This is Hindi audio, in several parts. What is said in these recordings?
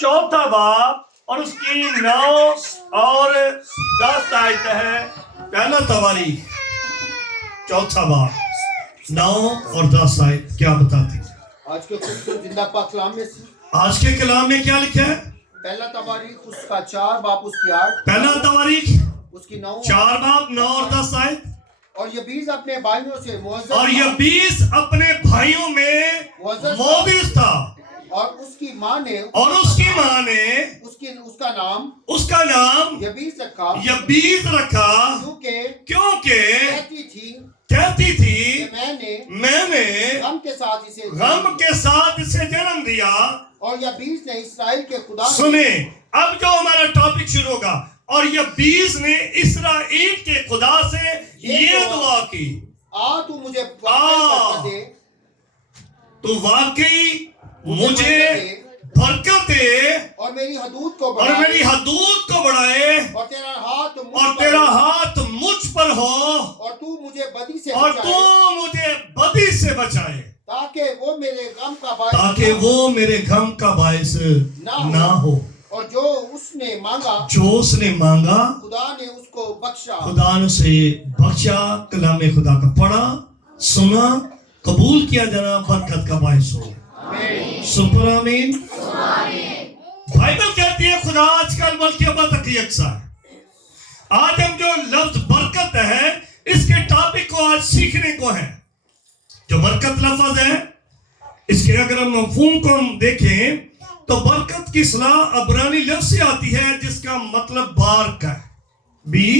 चौथा बाब और उसकी 9 और 10 आयत है। पहला तवारीख चौथा बाब 9 और 10 आयत क्या बताती है? आज के खूबसूरत जिंदा पाक कलाम में से आज के कलाम में क्या लिखा है? पहला तवारीख उसका 4 बाब उसकी 8, पहला तवारीख उसकी 9 4 बाब 9 और 10 आयत। और ये 20 अपने भाइयों से मुअज़्ज़ज़ और ये 20 अपने भाइयों में मोविस था और उसकी माँ ने उसका नाम यबीस रखा क्योंकि कहती थी मैंने गम के साथ इसे जन्म दिया। और यबीस ने इसराइल के खुदा सुने, अब जो हमारा टॉपिक शुरू होगा, और यबीस ने इसराइल के खुदा से ये दुआ की, तू मुझे बरकत दे, तो वाकई मुझे बरकत दे और मेरी हदूद को बढ़ाए और तेरा हाथ मुझ पर हो और तू मुझे बदी से बचाए ताकि वो मेरे गम का बायस ना हो। और जो उसने मांगा खुदा ने उसको खुदा ने उसे बख्शा। कलाम खुदा का पढ़ा, सुना, कबूल किया जाना बरकत का बायस हो। सुपर आमीन। बाइबल कहती है खुदा आजकल बल्कि अब तक यकसा है। आज हम जो लफ्ज बरकत है इसके टॉपिक को आज सीखने को है। जो बरकत लफ्ज है इसके अगर हम मफहूम को हम देखें तो बरकत की सलाह अबरानी लफ्ज से आती है जिसका मतलब बारक है। BARAK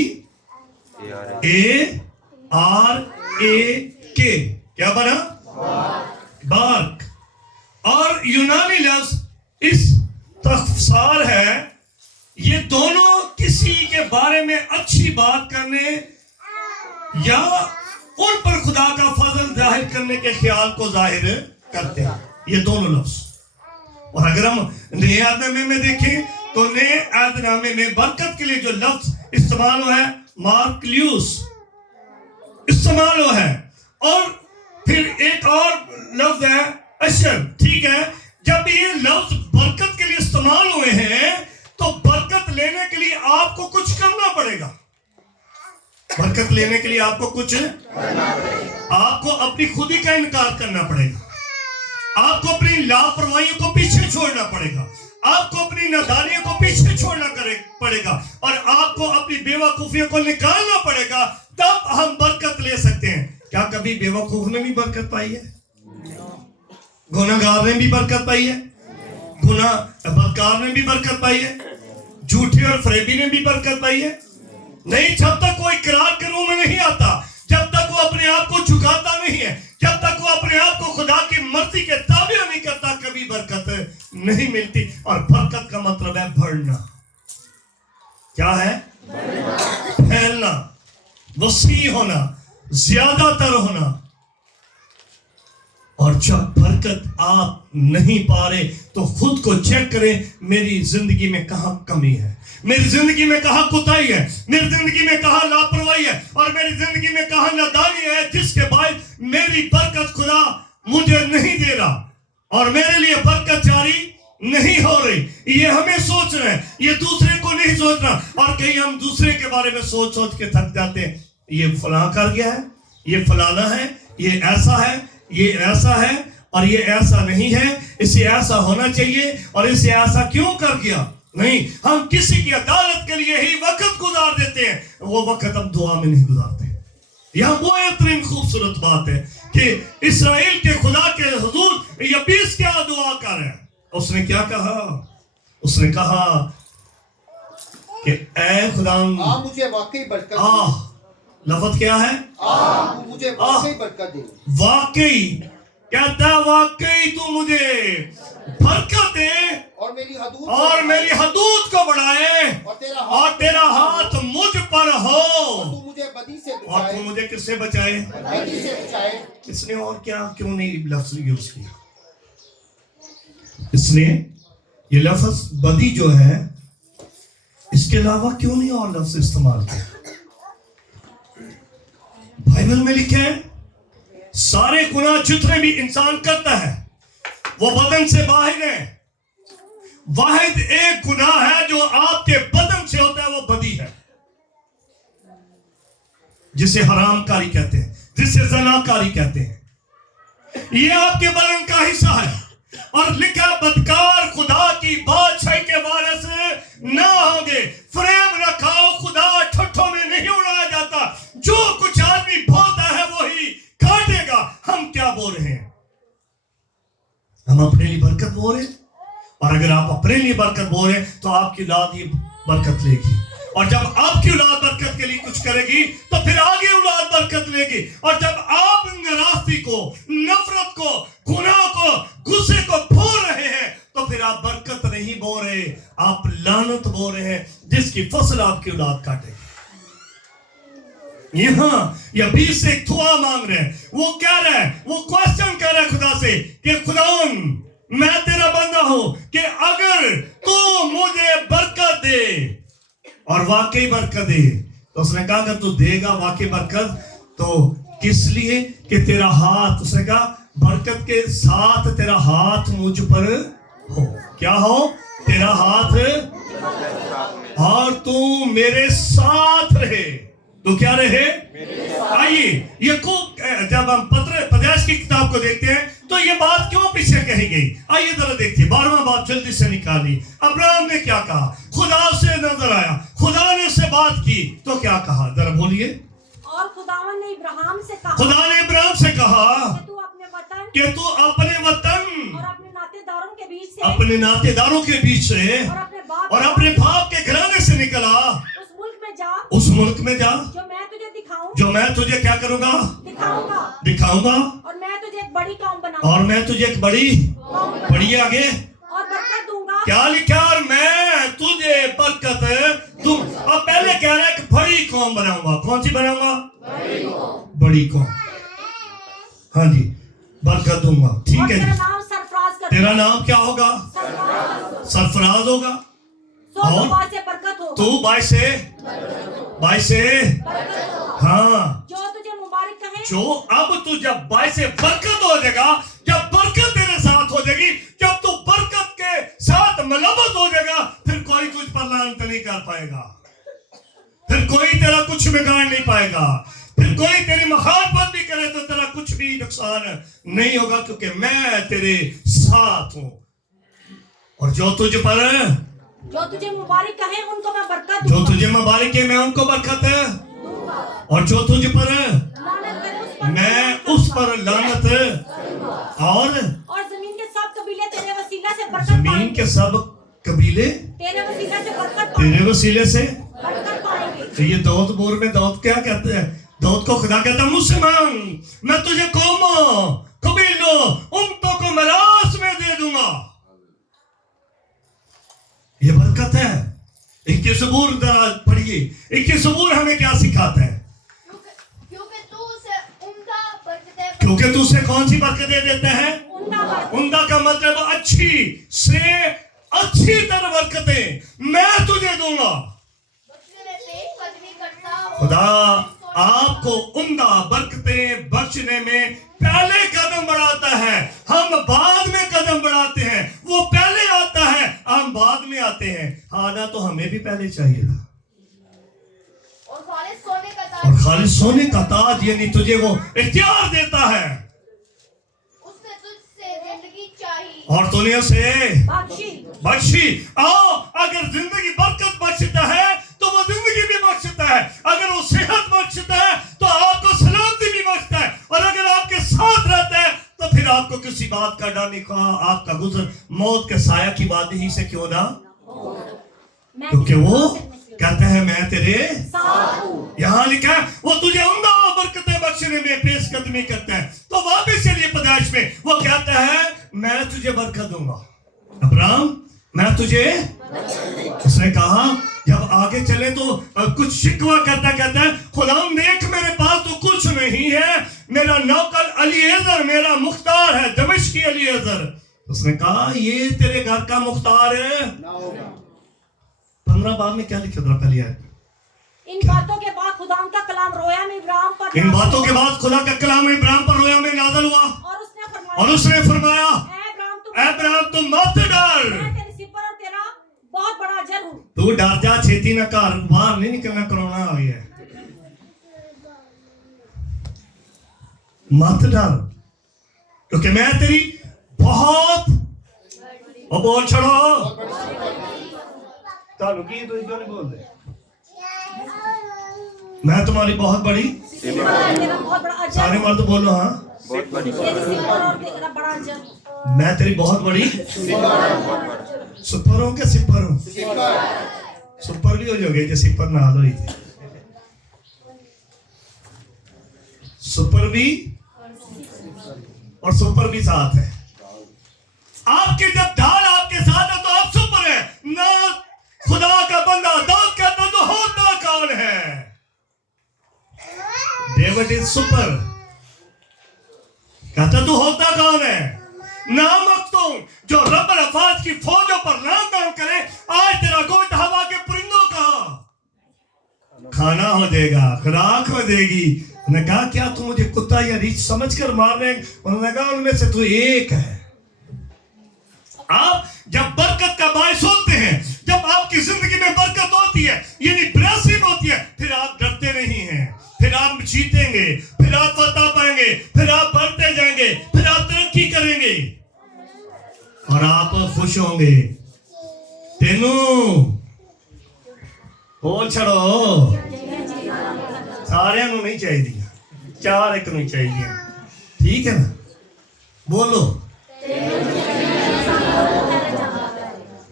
क्या बना? बारक। और यूनानी लफ्ज इस तफसार है। ये दोनों किसी के बारे में अच्छी बात करने या उन पर खुदा का फजल जाहिर करने के ख्याल को जाहिर करते हैं, ये दोनों लफ्ज। और अगर हम नए अहदनामे में देखें तो नए अहदनामे में बरकत के लिए जो लफ्ज इस्तेमाल हुआ है मार्कल्यूस इस्तेमाल हुआ है। और फिर एक और लफ्ज है अशर। ठीक है, जब ये लफ्ज बरकत के लिए इस्तेमाल हुए हैं तो बरकत लेने के लिए आपको कुछ करना पड़ेगा। बरकत लेने के लिए आपको अपनी खुदी का इनकार करना पड़ेगा। आपको अपनी लापरवाहियों को पीछे छोड़ना पड़ेगा। आपको अपनी नादानियों को पीछे छोड़ना पड़ेगा और आपको अपनी बेवकूफियों को निकालना पड़ेगा, तब हम बरकत ले सकते हैं। क्या कभी बेवकूफ ने भी बरकत पाई है? गुनाहगार ने भी बरकत पाई है? बदकार ने भी बरकत पाई है? झूठे और फरेबी ने भी बरकत पाई है? नहीं। जब तक वो इकरार के रूम में नहीं आता, जब तक वो अपने आप को झुकाता नहीं है, जब तक वो अपने आप को खुदा की मर्जी के ताबे नहीं करता, कभी बरकत नहीं मिलती। और बरकत का मतलब है बढ़ना। क्या है? फैलना, वसी होना, ज्यादातर होना। और जब बरकत आप नहीं पा रहे तो खुद को चेक करें, मेरी जिंदगी में कहां कमी है, मेरी जिंदगी में कहां कुताही है, मेरी जिंदगी में कहां लापरवाही है और मेरी जिंदगी में कहां नादानी है, जिसके बाद मेरी बरकत खुदा मुझे नहीं दे रहा और मेरे लिए बरकत जारी नहीं हो रही। ये हमें सोचना है, ये दूसरे को नहीं सोचना। और कहीं हम दूसरे के बारे में सोच सोच के थक जाते हैं। ये फलां कर गया है, ये फलाना है, ये ऐसा है, ये ऐसा है और ये ऐसा नहीं है, इसे ऐसा होना चाहिए और इसे ऐसा क्यों कर गया। नहीं, हम किसी की अदालत के लिए ही वक्त गुजार देते हैं, वो वक्त हम दुआ में नहीं गुजारते। यह वो इतनी खूबसूरत बात है कि इस्राएल के खुदा के हुजूर यबीस क्या दुआ कर रहे हैं। उसने क्या कहा? उसने कहा कि ऐ खुदा मुझे वाकई बरकत लफ्ज क्या है? मुझे वाकई बरकत दे। वाकई कहता है, वाकई तू मुझे बरकत दे और मेरी हदूद को बढ़ाए और तेरा हाथ मुझ पर हो। तू मुझे बदी से बचाए। और तू मुझे किससे बचाए? बदी से बचाए। इसने और क्या क्यों नहीं लफ्ज यूज किया? इसने ये लफ्ज बदी जो है इसके अलावा क्यों नहीं और लफ्ज इस्तेमाल किया? बाइबल में लिखे हैं सारे गुनाह जितने भी इंसान करता है वो बदन से बाहर है, वाहिद एक गुनाह है जो आपके बदन से होता है, वो बदी है, जिसे हरामकारी कहते हैं, जिसे ज़नाकारी कहते हैं। ये आपके बदन का हिस्सा है। और लिखा, बदकार खुदा की बादशाही के वारिस ना होंगे। फ्रेम न खाओ, खुदा ठट्ठों में नहीं उड़ाया जाता। जो कुछ आदमी बोलता है वही काटेगा। हम क्या बोल रहे हैं? हम अपने लिए बरकत बोल रहे हैं। और अगर आप अपने लिए बरकत बोल रहे हैं तो आपकी औलाद ही बरकत लेगी। और जब आपकी औलाद बरकत के लिए कुछ करेगी तो फिर आगे औलाद बरकत लेगी। और जब आप नाराजगी को, नफरत को, गुनाह को, गुस्से को बोल रहे हैं तो फिर आप बरकत नहीं बोल रहे, आप लानत बोल रहे हैं, जिसकी फसल आपकी औलाद काटेगी। यहां या 20 से दुआ मांग रहे हैं। वो क्या रहा है? वो क्वेश्चन कर रहा है खुदा से कि खुदावन, मैं तेरा बंदा हूं कि अगर तू मुझे बरकत दे, और वाकई बरकत दे, तो उसने कहा अगर तू देगा वाकई बरकत, तो किस लिए? कि तेरा हाथ, उसने कहा बरकत के साथ तेरा हाथ मुझ पर हो। क्या हो? तेरा हाथ, और तू मेरे साथ रहे। तो क्या रहे? आइए, ये को जब हम पैदाइश की किताब को देखते हैं तो ये बात क्यों पीछे कही गई? आइए जरा देखिए, 12वां बात जल्दी से निकाली। अब्राहम ने क्या कहा? खुदा से नजर आया, खुदा ने उससे बात की, तो क्या कहा? जरा बोलिए। और खुदावन ने इब्राहिम से कहा, खुदा ने इब्राहिम से कहा कि तू अपने वतन और अपने नातेदारों के बीच से, अपने नातेदारों के बीच से और अपने बाप के घराने से निकला, उस मुल्क में जा, उस मुल्क में जा जो मैं तुझे दिखाऊं, जो मैं तुझे क्या करूंगा? दिखाऊंगा। और मैं तुझे एक बड़ी कौम बनाऊंगा, और मैं तुझे एक बड़ी आगे और बरकत दूंगा। क्या लिखा? और मैं तुझे बरकत दूं। अब पहले कह रहा है कि बड़ी कौम बनाऊंगा। कौन सी बनाऊंगा? बड़ी कौम। हाँ जी, बरकत दूंगा। ठीक है। तेरा नाम सरफराज कर, तेरा नाम क्या होगा? सरफराज होगा। और बरकत होगा। तू बाई से हाँ, जो तुझे मुबारक कहे, जो अब तू जब बाई से बरकत हो जाएगा, जब बरकत तेरे साथ हो जाएगी, जब तू बरकत के साथ मलबत हो जाएगा, फिर कोई तुझ पर लानत नहीं कर पाएगा, फिर कोई तेरा कुछ बिगाड़ नहीं पाएगा, फिर कोई तेरी मुखालफत भी करे तो तेरा कुछ भी नुकसान नहीं होगा, क्योंकि मैं तेरे साथ हूं। और जो तुझे मुबारक कहे उनको मैं बरकत जो तुझे मुबारक है मैं उनको बरकत है, और जो तुझ पर मैं उस पर लानत, और जमीन के सब कबीले तेरे वसीला से बरकत जमीन के सब कबीले तेरे वसीले से बरकत पाएंगे। तो ये दाऊद बोर में दाऊद क्या कहते हैं? दाऊद को खुदा कहता है, मुझसे मांग, मैं तुझे कौमों, कबीलों, उम्मतों को मिरास में दे दूंगा। ये बरकत है। 21 ज़बूर जरा पढ़िए। 21 ज़बूर हमें क्या सिखाता है? क्योंकि तू उसे कौन सी बरकतें देता है? उम्दा का मतलब अच्छी से अच्छी तरह बरकतें मैं तुझे दूंगा। खुदा आपको उम्दा बरकतें बख्शने में पहले कदम बढ़ाता है। हम बाद में कदम बढ़ाते हैं, वो पहले आता है, हम बाद में आते हैं। आना तो हमें भी पहले चाहिए था। और खालिस सोने का ताज यानी तुझे वो इख्तियार देता है, उसने तुझसे जिंदगी चाहिए और तूने उसे बख्शी। आओ, अगर जिंदगी बरकत बख्शता है तो वो जिंदगी भी बख्शता है। अगर वो सेहत बख्शता है तो आपको सलामती भी बख्शता है। और अगर आपके साथ रहता है तो फिर आपको किसी बात का डर नहीं। कहा आपका गुजर मौत के साया की बात ही से क्यों ना, क्योंकि वो कहता है मैं तेरे साथ हूं। यहां लिखा है वो तुझे उम्दा बरकतें बख्शने में पेशकदमी करता है। तो वापस चलिए पैदाइश में, वो कहता है मैं तुझे बरकत दूंगा। अब्राहम मैं तुझे, उसने कहा जब आगे चले तो कुछ शिकवा करता कहता है, खुदाम देख मेरे पास तो कुछ नहीं है, मेरा नौकर अलीएजर मेरा मुख्तार है, दमिश्क की अलीएजर। उसने कहा ये तेरे घर का मुख्तार है। 15 बार में क्या लिखा था पहले? इन बातों के बाद खुदा का कलाम रोया में इब्राहिम पर, इन बातों के बाद खुदा का कलाम इब्राहिम पर रोया में नाज़िल हुआ, और उसने फरमाया, अब्राहम तुम मत डर, तू डर जा, छेती ना घर बाहर नहीं निकलना, कोरोना आ गया। मत डर, क्योंकि मैं तेरी बहुत और बोल छड़ो तालू की तो क्यों नहीं बोल रहे? मैं तुम्हारी बहुत बड़ी, तेरा बहुत बड़ा अजर, सारे मर्द बोलो हाँ, तेरी सिपर और तेरा बड़ा अजर, मैं तेरी बहुत बड़ी सुपर हूं क्या सिपर हूं? सुपर भी हो जाओगे जो सिपर नाल हुई थी, सुपर भी और सुपर भी साथ है। आपके जब ढाल आपके साथ है तो आप सुपर है ना। खुदा का बंदा दाऊद कहता तो होता कौन है? डेविड इज सुपर, कहता तू होता कौन है? नाम मखतूम जो रब अल-अफ़ाज की फौजों पर लांतान करे, आज तेरा गोट हवा के परिंदों का खाना हो जाएगा, खुराक हो जाएगी। उन्होंने कहा क्या तू मुझे कुत्ता या रीछ समझकर मार रहे हैं? उन्होंने कहा उनमें से तू एक है। आप जब बरकत का बायस होते हैं, जब आपकी जिंदगी में बरकत होती है, यानी ब्लेसिंग होती है, फिर आप डरते नहीं हैं, फिर आप जीतेंगे, फिर आप फतह पाएंगे, फिर आप बढ़ते जाएंगे, फिर आप तरक्की करेंगे और आप खुश होंगे। तेनू बोल छड़ो, सारे नहीं चाहिए, चार एक नहीं चाहिए, ठीक है ना? बोलो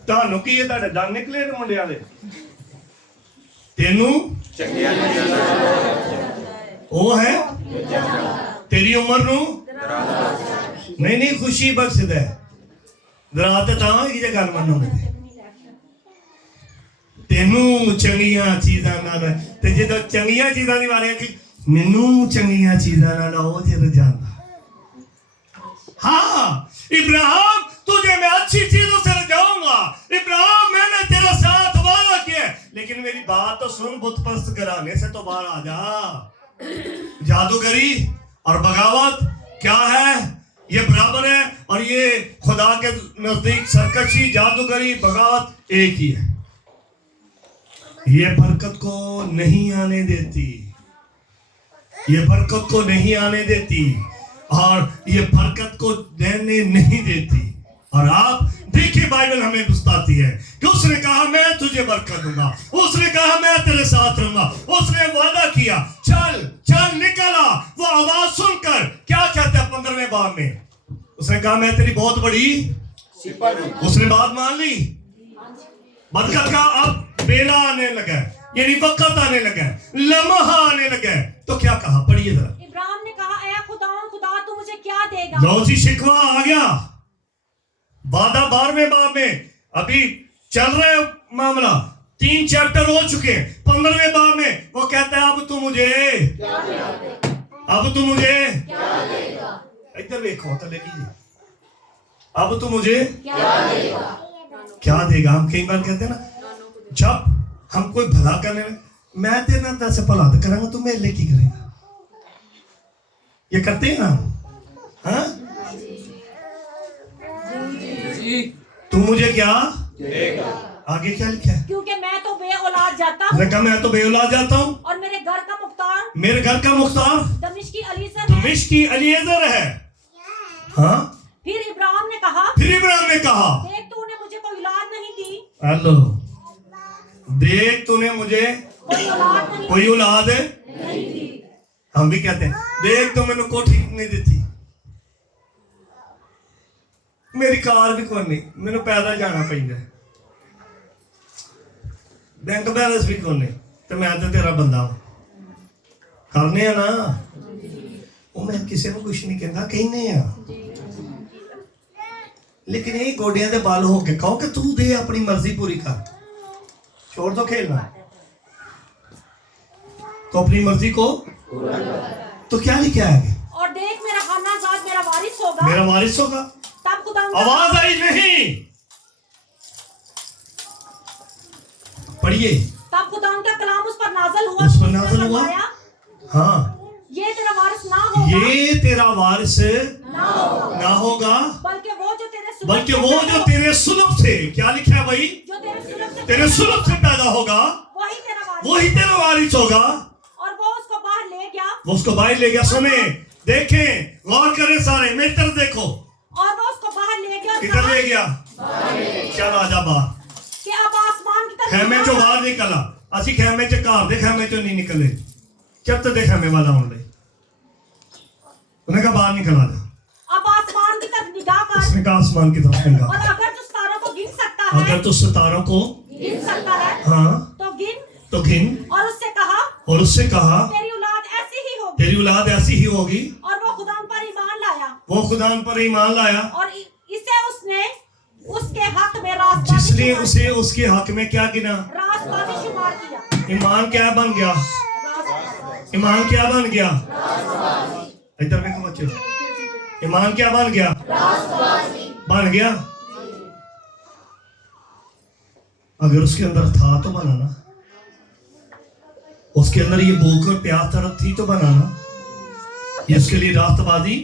ਤੁਹਾਨੂੰ ਕੀ ਇਹ ਤੁਹਾਡੇ ਦੰਦ ਨਿਕਲੇ ਨੇ ਮੁੰਡਿਆਂ ਦੇ? ਤੈਨੂੰ ਉਹ ਹੈ ਤੇਰੀ ਉਮਰ ਨੂੰ ਨਹੀਂ ਖੁਸ਼ੀ ਬਖਸ਼ਦਾ ਹੈ। ਦਰਾਤ ਤਾਂ ਇਹ ਜੇ ਗੱਲ ਮੰਨੋਗੇ ਤੈਨੂੰ ਚੰਗੀਆਂ ਚੀਜ਼ਾਂ ਨਾਲ, ਤੇ ਜਦੋਂ ਚੰਗੀਆਂ ਚੀਜ਼ਾਂ ਦੀ ਵਾਰੀ ਕਿ ਮੈਨੂੰ ਚੰਗੀਆਂ ਚੀਜ਼ਾਂ ਨਾਲ ਉਹ ਜਿਰ ਜਾਂਦਾ। हाँ इब्राहिम, तुझे मैं अच्छी चीजों से रजाऊंगा। इब्राहिम, मैंने तेरा साथ वादा किया, लेकिन मेरी बात तो सुन, बुत परस्त घराने से तो बाहर आ जा। जादूगरी और बगावत क्या है? ये बराबर है, और ये खुदा के नजदीक सरकशी, जादूगरी, बगावत एक ही है। ये बरकत को नहीं आने देती, ये बरकत को नहीं आने देती, और ये बरकत को देने नहीं देती। और आप देखिए बाइबल हमें बताती है कि उसने कहा मैं तुझे बरकत दूंगा, उसने कहा मैं तेरे साथ रहूंगा, उसने वादा किया चल चल निकला। वो आवाज सुनकर क्या कहते हैं 15वें बाब में, उसने कहा मैं तेरी बहुत बड़ी सिपर हूं। उसने बात मान ली, बरकत का अब बेला आने लगा, यानी वक्त आने लगा, लम्हा आने लगा। तो क्या कहा, पढ़िए जरा। इब्राहिम ने कहा ऐ खुदा तू मुझे क्या देगा? लो जी, शिकवा आ गया। वादा 12वें बाब में अभी चल रहे मामला, 3 चैप्टर हो चुके हैं। 15वें बाब में वो कहता है अब तू मुझे क्या देगा? अब तू मुझे क्या देगा? इधर देखो तो लेकिन अब तू मुझे क्या देगा? क्या देगा? हम कई बार कहते हैं ना, जब हम कोई भला करने में, मैं तेरे ना से भला तो करूंगा, तू मेरे लिए की करेगा? ये करते हैं ना, हाँ? तू मुझे क्या देगा? आगे क्या लिखा है? क्योंकि मैं तो बे औलाद जाता हूँ, मैं तो बे औलाद जाता हूँ, और मेरे घर का मुख्तार दमिश्की अलीएज़र है। हाँ? फिर इब्राहिम ने कहा देख तूने मुझे कोई औलाद नहीं दी, हेलो, देख तूने मुझे कोई औलाद नहीं दी। हम भी कहते हैं देख तो मैंने कोठी नहीं दी, मेरी कार भी कोई नहीं, मैंने पैदल जाना पैंदा, बैंक बैलेंस भी कोई नहीं, तो मैं तो तेरा बंदा हूं। करने आ ना, वो मैं किसी को कुछ नहीं कहता, कहने आ, लेकिन ये गोडियां दे बाल हो के कहो कि तू दे अपनी मर्जी पूरी कर, छोड़ दो खेलना, तो अपनी मर्जी को तो क्या लिखा है? और देख मेरा खानाजाद मेरा वारिस होगा। तब खुदा आवाज आई नहीं, पढ़िए। तब खुदा का कलाम उस पर नाज़िल हुआ, हाँ, ये तेरा वारिस ना होगा, ये तेरा वारिस ना होगा, बल्कि वो जो तेरे बल्कि वो जो तेरे सुलभ से, क्या लिखा है भाई, जो तेरे सुलभ से पैदा होगा वही तेरा वारिस होगा। और वो उसको बाहर ले गया, वो उसको बाहर ले गया। सुने, देखें, गौर करें सारे, मेरी तरफ देखो। और वो उसको बाहर ले गया। किधर ले गया? चल आजा बाहर। कि अब आसमान की तरफ खैमे चो बाहर निकला। असि खैमे च घर दे खैमे चो नहीं निकले। जब तक दे खैमे वाला होने उन्हें कहा बाहर निकला जा। अब आसमान की तरफ निगाह कर। उसने कहा आसमान की तरफ निगाह। और अगर तू सितारों को गिन सकता है, अगर तू सितारों को गिन सकता है, हाँ तो गिन। तो गिन। और उससे कहा, और उससे कहा तेरी औलाद ऐसी ही होगी। तेरी औलाद ऐसी ही होगी। और वो खुदा पर ईमान लाया। वो खुदा पर ईमान लाया। और इसे उसने उसके हक में रास्तबाजी जिसने शुमार उसे उसके हक में क्या गिना? रास्तबाजी शुमार किया। ईमान क्या बन गया? रास्तबाजी। ईमान क्या बन गया? इधर देखो बच्चे, ईमान क्या बन गया? बन गया। अगर उसके अंदर था तो बनाना, उसके अंदर ये भूख और प्यास तड़प थी तो बनाना, ये उसके लिए रास्तबाजी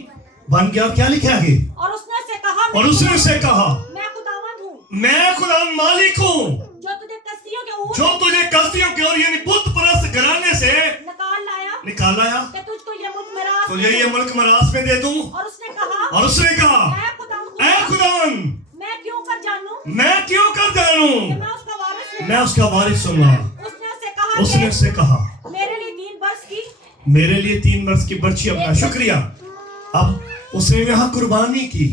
बन गया। और क्या लिखा है आगे? और उसने उसे कहा, मैं खुदावंद हूँ, मैं खुदा मालिक हूँ, जो तुझे कस्तियों के ऊपर जो तुझे कस्तियों के और यानी बुत परस्त घराने से निकाल लाया कि तुझको ये मुल्क मिरास तुझे ये मुल्क मिरास में दे दूं। और उसने कहा, ऐ खुदावंद, मैं क्यों कर जानूं मैं क्यों कर जानूं कि मैं उसका वारिस हूं। मैं उसका वारिस हूंगा। उसने उससे कहा मेरे लिए 3 वर्ष की मेरे लिए 3 वर्ष की बर्ची अपना शुक्रिया। अब उसने यहाँ कुर्बानी की।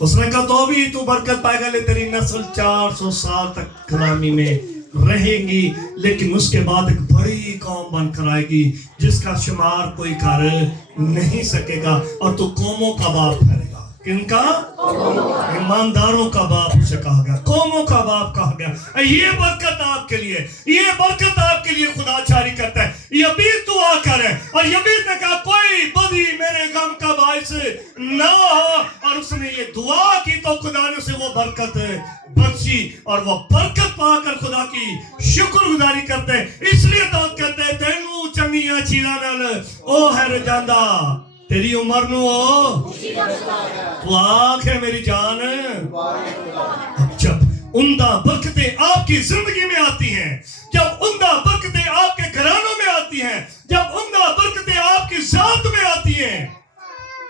उसने कहा तो भी तू बरकत पाएगा, ले तेरी नस्ल 400 साल तक गुलामी में रहेगी, लेकिन उसके बाद एक बड़ी कौम बनकर आएगी जिसका शुमार कोई कर नहीं सकेगा। और तू कौमों का बाप ठहरेगा। किनका? ईमानदारों का बाप उसे कहा गया, कौमों का बाप कहा गया। ये बरकत आपके लिए, ये बरकत आपके लिए खुदा जारी करता है। यबीर तू आकर है, और यबीर ने कहा कोई बदी मेरे गम का बायस ना हो। और उसने ये दुआ की तो खुदा ने उसे वो बरकत बख्शी, और वो बरकत पाकर खुदा की शुक्रगुजारी करते हैं। इसलिए तो कहते हैं तेनू चंगियां चीज़ां नाल ओ है रजांदा, तेरी उम्र नु ओ तू आख है मेरी जान। जब उम्दा बरकतें आपकी जिंदगी में आती हैं, जब उम्दा बरकतें आपके घरानों में आती हैं, जब उम्दा बरकतें आपकी जात में आती हैं,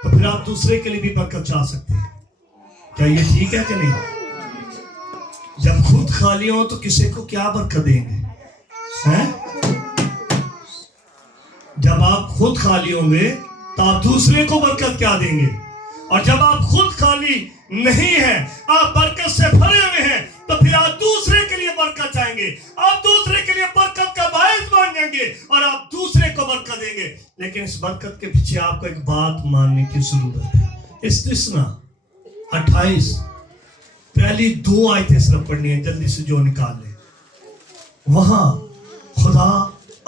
तो फिर आप दूसरे के लिए भी बरकत चाह सकते हैं। क्या ये ठीक है कि नहीं? जब खुद खाली हो तो किसी को क्या बरकत देंगे? हैं? जब आप खुद खाली होंगे तो आप दूसरे को बरकत क्या देंगे? और जब आप खुद खाली नहीं है, आप बरकत से भरे हुए हैं, तो फिर आप दूसरे के लिए बरकत चाहेंगे, आप दूसरे के लिए बरकत का बायस बन जाएंगे और आप दूसरे को बरकत देंगे। लेकिन इस बरकत के पीछे आपको एक बात मानने की जरूरत है। इस्तिस्ना 28 पहली 2 आयतें सिर्फ पढ़नी है, जल्दी से जो निकाल ले। वहां खुदा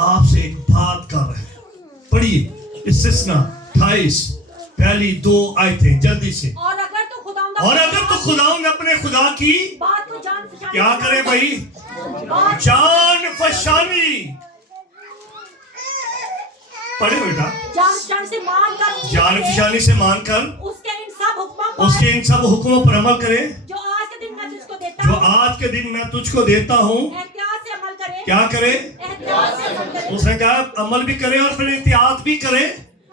आपसे एक बात कर रहे हैं, पढ़िए इस्तिस्ना 28 पहली 2 आयतें जल्दी से। और अगर तो खुदावंद अपने खुदा की बात को जान फशानी क्या करे भाई? जान फशानी। पढ़े बेटा। जान फशानी से मानकर उसके इन सब हुक्मों पर अमल करे जो आज के दिन मैं तुझको देता हूँ। एहतियात से अमल करे। क्या करे? एहतियात से अमल करे। उसने कहा अमल भी करे और फिर एहतियात भी करे।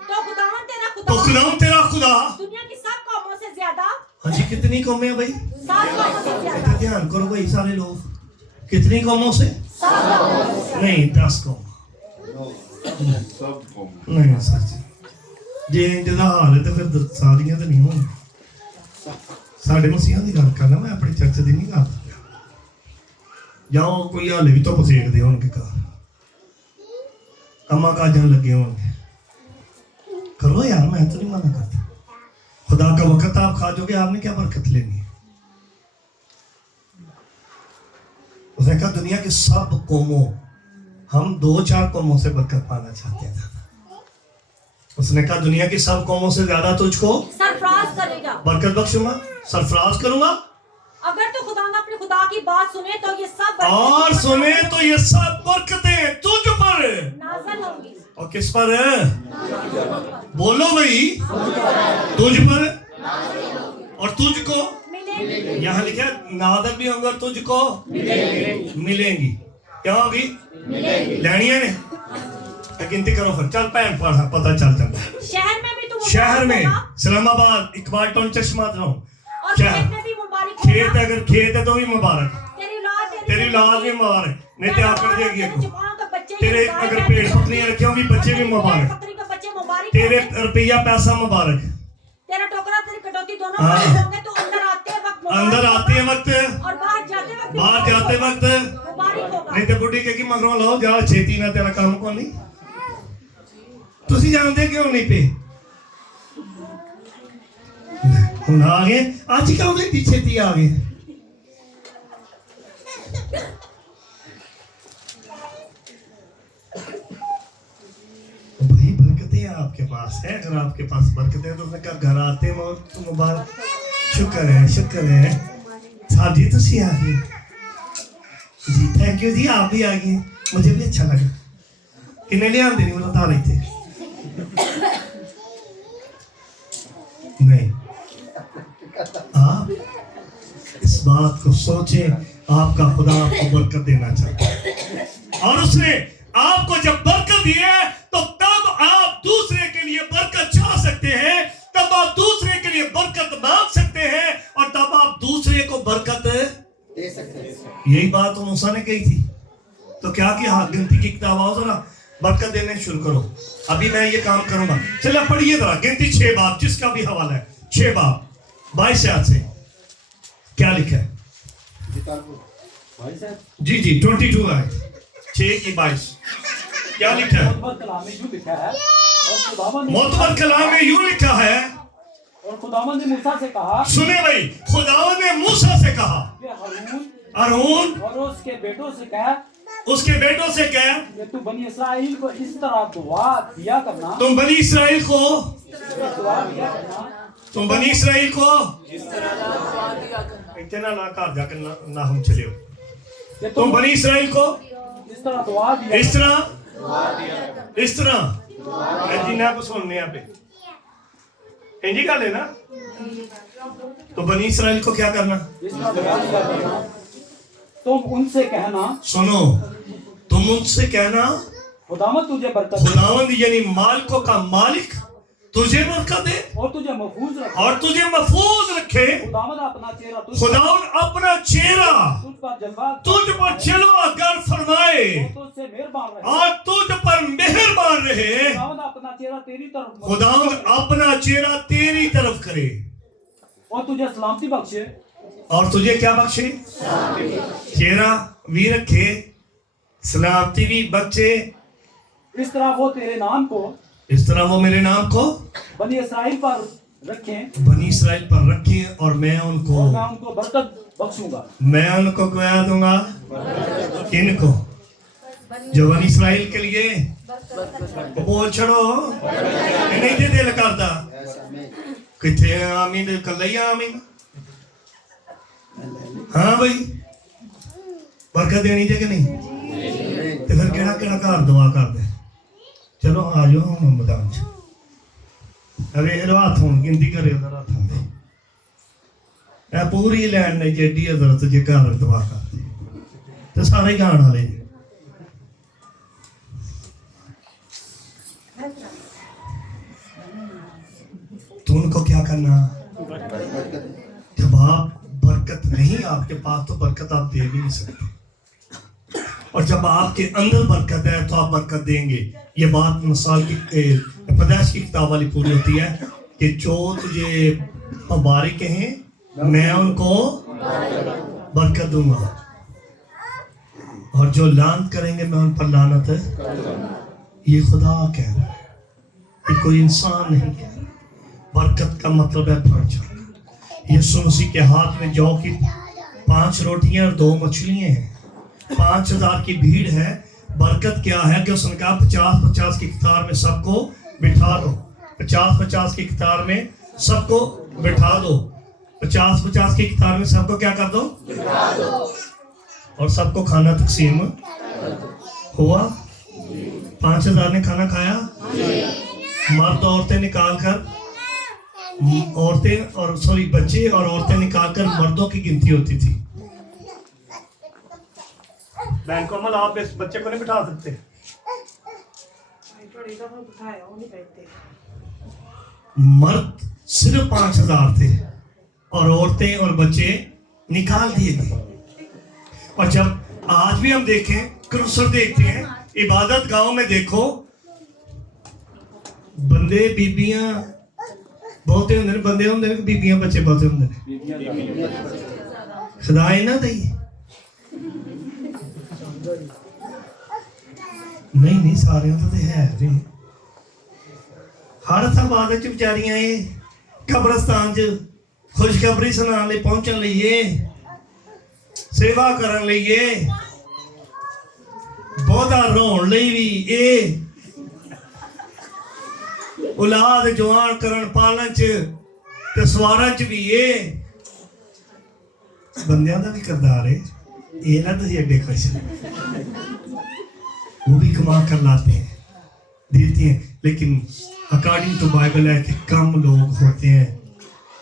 तो खुदावंद तेरा खुदा दुनिया की सब कौमों से ज्यादा। हाँ जी, कितनी कौमें भाई? 7 कौमों से ज्यादा। ध्यान करो भाई सारे लोग, कितनी कौमों से? 7 कौमों से। नहीं 10 कौम नहीं सच जे इंदा हाल है तो फिर सारियां तो नहीं होंगी। साढ़े मसीहा की गल करना, मैं अपनी चर्च की नहीं करता। जाओ कोई हाले भी धुप सेकते होंगे, कमा काजन लगे होंगे, करो यार, मैं तो नहीं मना करता। खुदा का वक्त आप खा जाओगे, आपने क्या बरकत लेनी है? उसने कहा दुनिया की सब कौमों, हम 2-4 कौमों से बरकत पाना चाहते हैं ज्यादा। उसने कहा दुनिया की सब कौमों से ज्यादा तुझको सरफराज करेगा, बरकत बख्शूंगा, सरफराज करूंगा। अगर तो खुदा अपने खुदा की बात सुने तो ये सब और सुने तो ये सब बरकतें तुझ पर नाज़िल होंगी। और किस पर? बोलो भाई, तुझ पर और तुझको यहाँ लिखा है नादर भी होंगे और तुझको मिलेंगी। क्या होगी? लेनी है ने गिनती करो फिर। चल पैन पढ़ा पता चल जाता। शहर में भी तू शहर में मुबारक होगा, इस्लामाबाद इकबाल टाउन चश्मा रहा और क्या खेत में भी मुबारक खेत होगा। अगर खेत है तो भी मुबारक, तेरी औलाद भी मुबारक, नहीं तो आकर देगी तेरे को। जुबानों के बच्चे तेरे मुबारक अगर हैं। पेड़ पत्नियां रखे होंगी बच्चे भी मुबारक, पत्नी के बच्चे मुबारक तेरे होंगे। रुपया पैसा मुबारक, तेरा टोकरा तेरी कटौती दोनों हाँ। मुबारक होंगे। तो अंदर आते वक्त मुबारक अंदर आते होगा, वक्त और बाहर जाते वक्त भी बाहर जाते वक्त, मुबारक होगा। नहीं तो बुढ़ी कहेगी मगरों लो जा छेती ना तेरा काम को नहीं। तुसी जानते क्यों नहीं पे ਹੁਣ ਆ ਗਏ ਅੱਜ ਕੱਲ ਦੇ ਪਿੱਛੇ ਤੀ ਆ ਗਏ। भाई बरकतें आपके पास है, अगर आपके पास बरकतें तो उसने कहा घर आते हो तो मुबारक। शुक्र है साहब जी तुसी आ गए जी, थैंक यू जी, आप भी आ गए, मुझे भी अच्छा लगा। किन्ने ले आंदे नहीं वो बता रही थे नहीं। आप इस बात को सोचें, आपका खुदा आपको बरकत देना चाहता है, और उसने आपको जब बरकत दी है तो तब आप दूसरे के लिए बरकत चाह सकते हैं, तब आप दूसरे के लिए बरकत मांग सकते हैं, और तब आप दूसरे को बरकत दे सकते हैं। यही बात तो मूसा ने कही थी। तो क्या किया? गिनती की किताब आओ जरा, बरकत देने शुरू करो। अभी मैं ये काम करूंगा। चलो पढ़िए जरा गिनती 6 बाब, जिसका भी हवाला है 6 बाब 22 याद से क्या लिखा है? जी 22 है 6 की 22 क्या लिखा है? मोतबर कलाम में यूं लिखा है, और खुदावंद ने मूसा से कहा, सुने भाई, खुदावंद ने मूसा से कहा कि हारून और उसके बेटों से कह उसके बेटों से कह कि तू बनी इसराइल को इस तरह दुआ दिया करना, तुम बनी इसराइल को दुआ दिया करना तुम बनी इसराइल को इतना ना कर जाकर ना हम चले हो। कि तुम बनी इसराइल को इस तरह दुआ दिया इस तरह ऐसी ना कुछ सुनने यहाँ पे इंजी का लेना। तो बनी इसराइल को क्या करना? इस तरह दुआ दिया करना। तुम उनसे कहना, सुनो, तुम उनसे कहना खुदावंद तुझे बरकत दे खुदावंद यानी मालिकों का मालिक तुझे बरकत दे और तुझे महफूज रखे, और तुझे महफूज रखे। खुदावंद अपना चेहरा खुदावंद अपना चेहरा तुझ पर जलवा तुझ पर जलवा कर फरमाए तुझसे मेहरबान रहे, और तुझ पर मेहरबान रहे। खुदावंद अपना चेहरा तेरी तरफ खुदावंद अपना चेहरा तेरी तरफ करे और तुझे सलामती बख्शे। और तुझे क्या बख्शे? चेहरा भी रखे, सलामती भी बख्शे। इस तरह वो तेरे नाम को इस तरह वो मेरे नाम को बनी इसराइल पर रखें बनी इसराइल पर रखे, और मैं और उनको मैं उनको बरकत बख्शूंगा। क्या दूंगा? इनको जो बनी इसराइल के लिए बोल छड़ो नहीं दे दिल करता किथे आमीन कल ही आमीन। हाँ भाई बरकत देनी चाहिए कि नहीं? तो फिर केड़ा केड़ा घर दुआ कर दे। चलो आ जाओ हम मैदान च। अरे हाथ हूं गिनती करे हाथों की पूरी लैंड ने जेडी हजरत जे घर दुआ कर दे तो सारे गान वाले तो उनको क्या करना? जब आप बरकत नहीं आपके पास तो बरकत आप दे भी नहीं सकते, और जब आपके अंदर बरकत है तो आप बरकत देंगे। ये बात मिसाल की पैदाइश की किताब वाली पूरी होती है कि जो तुझे मुबारक हैं मैं उनको बरकत दूंगा, और जो लानत करेंगे मैं उन पर लानत है। ये खुदा कह रहा है, ये कोई इंसान नहीं कह रहा। बरकत का मतलब है फर्ज। यीशु मसीह के हाथ में जौ की 5 रोटियां और 2 मछलियां हैं, 5000 की भीड़ है। बरकत क्या है कि उसने कहा 50-50 की कतार में सबको बिठा दो, 50-50 की कतार में सबको बिठा दो, 50-50 की कतार में सबको क्या कर दो? और सबको खाना तकसीम हुआ। 5000 ने खाना खाया, मर्द औरतें निकाल कर औरतें और बच्चे और औरतें निकालकर मर्दों की गिनती होती थी। बहन कोमल, आप इस बच्चे को नहीं बिठा सकते। मर्द सिर्फ 5000 थे और औरतें और बच्चे निकाल दिए गए। और जब आज भी हम देखें, क्रूसर देखते हैं, इबादत गांव में देखो, बंदे बीबियां बहुते होंगे, बंदे होंगे, बीबियां बच्चे बहुते होंगे। खुदाए ना दई नहीं सारे तो है रे। हर सबाद च बेचारियां कब्रस्तान च खुशखबरी सुनाने लिए पहुंचने लिए, सेवा करने लिए, बहुता रोन लिए भी ये औलाद जवान करन पालन च ते सवारां च भी ये बंदियां दा भी करदार है। ये ना तुझे एडे खुश, वो भी कमा कर लाते हैं, देते हैं, लेकिन अकॉर्डिंग टू बाइबल है कि कम लोग होते हैं।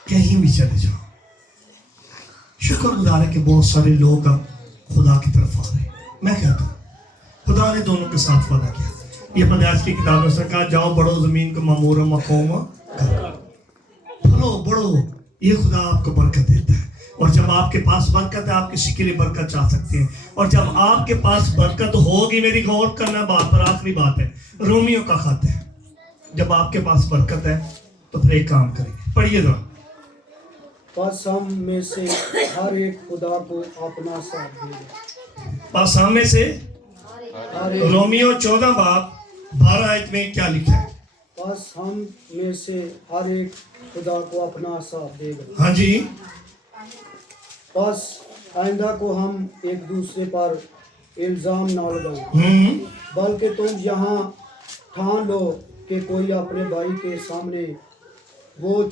कहीं भी चले जाओ, शुक्रगुजार है कि बहुत सारे लोग अब खुदा की तरफ आ रहे हैं। मैं कहता हूँ खुदा ने दोनों के साथ वादा किया। ये पैदाइश की किताब में उसने कहा, जाओ बढ़ो जमीन को ममूर मकौम करो, फलो बढ़ो, ये खुदा आपको बरकत देता है। और जब आपके पास बरकत है, आप किसी के लिए बरकत चाह सकते हैं। और जब आपके पास बरकत होगी, मेरी गौर करना बात पर, आखिरी बात है, रोमियो का खाता है, जब आपके पास बरकत है तो फिर एक काम करेंगे, पढ़िएगा। बस हम में से हर एक खुदा को अपना साथ देगा। बस हम में से रोमियो 14 बाब 12 आयत में क्या लिखा है? बस हम में से हर एक खुदा को अपना साथ देगा। हाँ जी। बस आइंदा को हम एक दूसरे पर इल्जाम ना लगाएं, बल्कि तुम यहाँ ठान लो कि कोई अपने भाई के सामने वो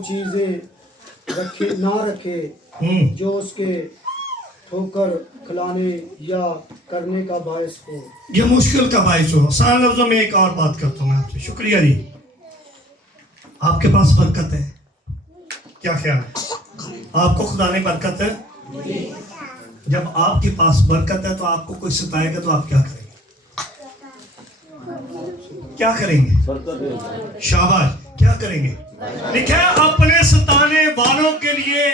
चीजें रखे जो उसके ठोकर खिलाने या करने का बायस हो, ये मुश्किल का बायस हो। आसान लफ्जों में एक और बात करता हूँ मैं आपसे। शुक्रिया जी। आपके पास बरकत है, क्या ख्याल है? आपको खुदा ने बरकत है। जब आपके पास बरकत है तो आपको कोई सताएगा तो आप क्या करेंगे? क्या करेंगे? शाबाश, क्या करेंगे? लिखा है, अपने सताने वालों के लिए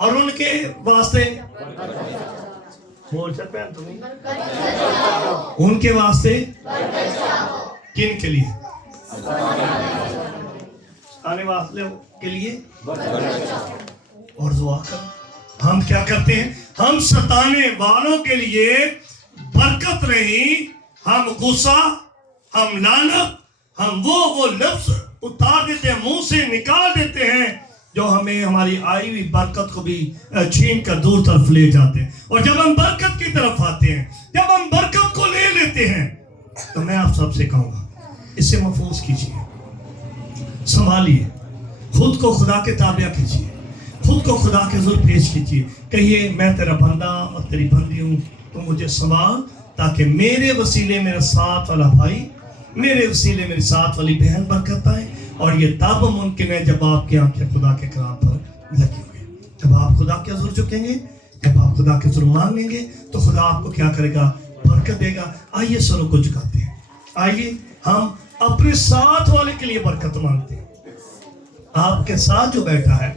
और उनके वास्ते, बोल सकते हैं तुम्हें, उनके वास्ते, किन के लिए? आने वाले के लिए और दुआ कर। हम क्या करते हैं? हम सताने वालों के लिए बरकत नहीं, हम गुस्सा, हम लानत, हम वो लफ्ज उतार देते हैं, मुंह से निकाल देते हैं, जो हमें हमारी आई हुई बरकत को भी छीन कर दूर तरफ ले जाते हैं। और जब हम बरकत की तरफ आते हैं, जब हम बरकत को ले लेते हैं, तो मैं आप सबसे कहूंगा, इसे महफूज कीजिए, संभालिए, खुद को खुदा के ताबिया कीजिए, खुद को खुदा के हुज़ूर पेश कीजिए। कहिए, मैं तेरा बंदा और तेरी बंदी हूँ, तो मुझे संभाल, ताकि मेरे वसीले मेरा साथ वाला भाई, मेरे वसीले मेरी साथ वाली बहन बरकत पाए। और ये तब मुमकिन है जब आपकी आंखें खुदा के कलाम पर लगी हुई, जब आप खुदा के हुज़ूर झुकेंगे, जब आप खुदा के हुज़ूर मांगेंगे, तो खुदा आपको क्या करेगा? बरकत देगा। आइए सरों को झुकाते हैं, आइए हम अपने साथ वाले के लिए बरकत मांगते हैं। आपके साथ जो बैठा है